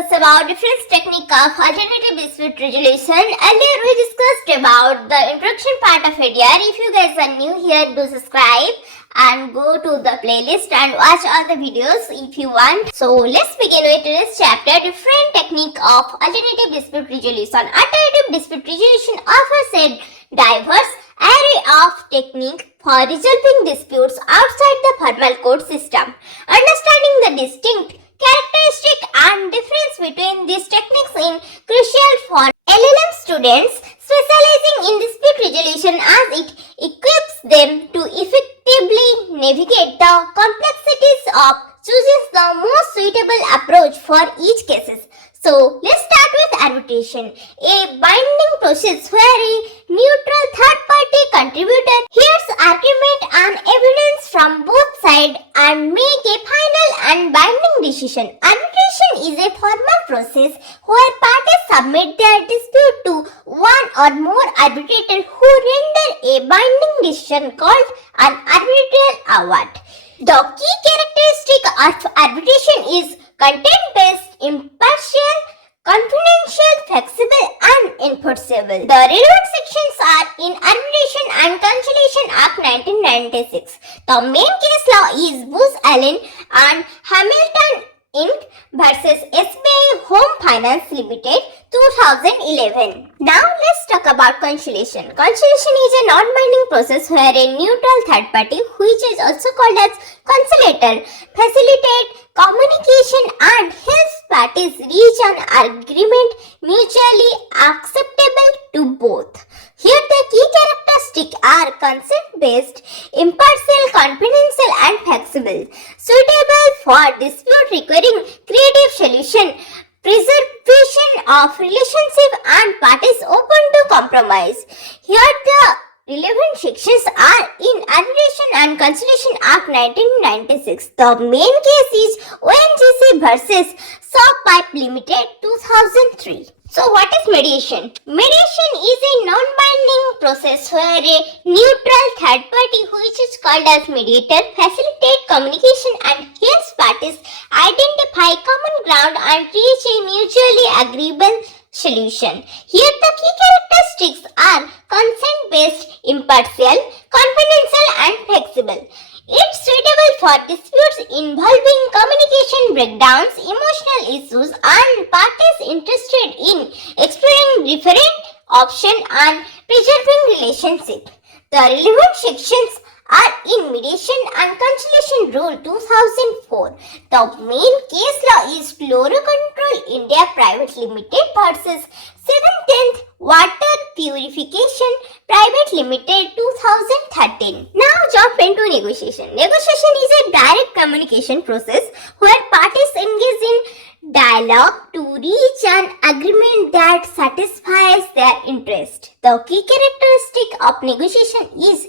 discuss about different technique of alternative dispute resolution. Earlier we discussed about the introduction part of ADR. If you guys are new here, do subscribe and go to the playlist and watch all the videos if you want. So let's begin with today's chapter, different technique of alternative dispute resolution. Alternative dispute resolution offers a diverse array of technique for resolving disputes outside the formal court system. Understanding the distinct characteristic and difference between these techniques is crucial for LLM students specializing in dispute resolution, as it equips them to effectively navigate the complexities of choosing the most suitable approach for each case. So let's start with arbitration, a binding process where a neutral third-party contributor hears argument and evidence from both sides and make a final and binding decision. Arbitration is a formal process where parties submit their dispute to one or more arbitrators who render a binding decision called an arbitral award. The key characteristic of arbitration is content-based, impartial, confidential, flexible, and enforceable. The relevant sections are in Arbitration and Conciliation Act 1996. The main case law is Booz Allen and Hamilton Inc. versus SBI Home Finance Limited 2011. Now let's talk about conciliation. Conciliation is a non-binding process where a neutral third party, which is also called as conciliator, facilitates communication and helps parties reach an agreement mutually acceptable to both. Here the key characteristics are consent-based, impartial, confidential, and flexible, suitable for dispute requiring creative solution, preservation of relationship, and parties open to compromise. Here the relevant sections are in Arbitration and Conciliation Act 1996. The main case is ONGC versus Saw Pipe Limited 2003. So what is mediation? Mediation is a non-binding process where a neutral third party, which is called as mediator, facilitates communication and helps parties identify common ground and reach a mutually agreeable solution. Here the key characteristics are consent-based, impartial, confidential, and flexible. It's suitable for disputes involving communication breakdowns, emotional issues, and parties interested in exploring different options and preserving relationship. The relevant sections are in Mediation and Conciliation Rule 2004. The main case law is Fluorocontrol India Private Limited versus 7/10 Water Purification Private Limited 2013. Now jump into negotiation. Negotiation is a direct communication process where parties engage in dialogue to reach an agreement that satisfies their interest. The key characteristic of negotiation is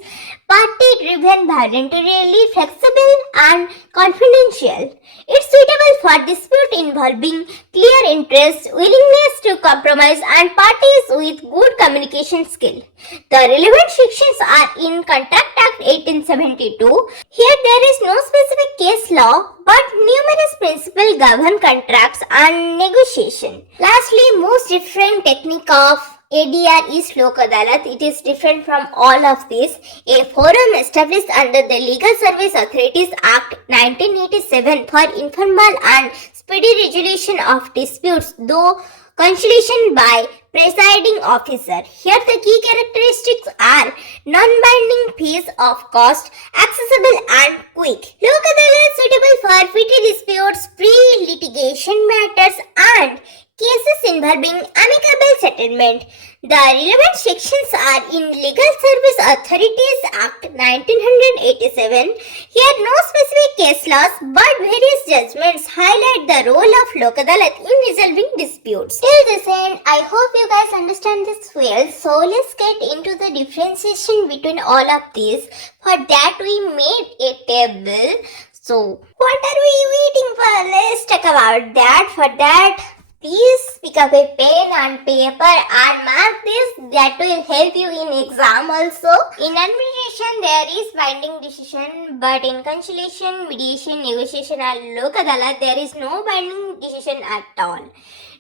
party-driven, voluntarily flexible, and confidential. It's suitable for dispute involving clear interest, willingness to compromise, and parties with good communication skill. The relevant sections are in Contract Act 1872. Here there is no specific case law, but numerous principles govern contracts and negotiation. Lastly, most different technique of ADR is Lok Adalat. It is different from all of this. A forum established under the Legal Service Authorities Act 1987 for informal and speedy resolution of disputes, though conciliation by presiding officer. Here the key characteristics are non-binding fees of cost, accessible and quick. Lok Adalat suitable for petty disputes, pre-litigation matters, and cases involving amicable settlement. The relevant sections are in Legal Service Authorities Act 1987. Here no specific case laws, but various judgments highlight the role of Lok Adalat in resolving disputes. Till this end, I hope you guys understand this well. So let's get into the differentiation between all of these. For that we made a table. So what are we waiting for? Let's talk about that. For that, Please pick up a pen and paper and mark this. That will help you in exam also. In arbitration, there is binding decision, but in conciliation, mediation, negotiation and lok adalat, there is no binding decision at all.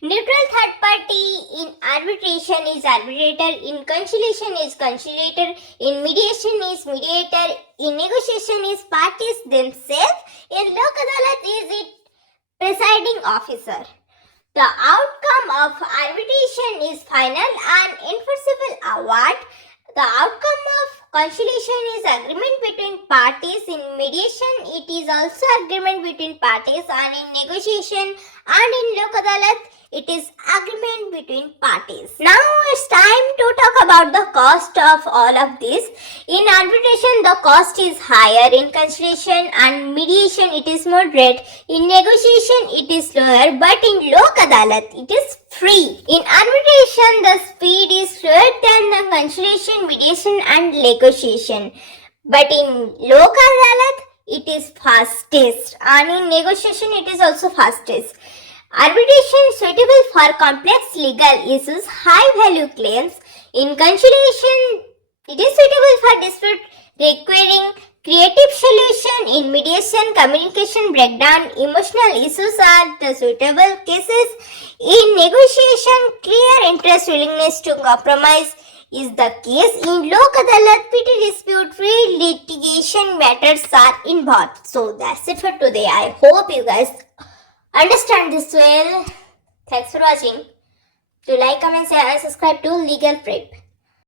Neutral third party in arbitration is arbitrator, in conciliation is conciliator, in mediation is mediator, in negotiation is parties themselves, in lok adalat is it presiding officer. The outcome of arbitration is final and enforceable award. The outcome of conciliation is agreement between parties. In mediation, it is also agreement between parties, and in negotiation and in lok adalat, it is agreement between parties. Now it's time to talk about the cost of all of this. In arbitration, the cost is higher. In conciliation and mediation, it is moderate. In negotiation, it is lower. But in lok adalat, it is free. In arbitration, the speed is slower than the conciliation, mediation and negotiation. But in lok adalat, it is fastest. And in negotiation, it is also fastest. Arbitration suitable for complex legal issues, high value claims. In conciliation, it is suitable for dispute requiring creative solution. In mediation, communication breakdown, emotional issues are the suitable cases. In negotiation, clear interest, willingness to compromise is the case. In lok adalat, petty dispute, free litigation matters are involved. So that's it for today. I hope you guys understand this well. Thanks for watching. Do like, comment, share and subscribe to Legal Prep.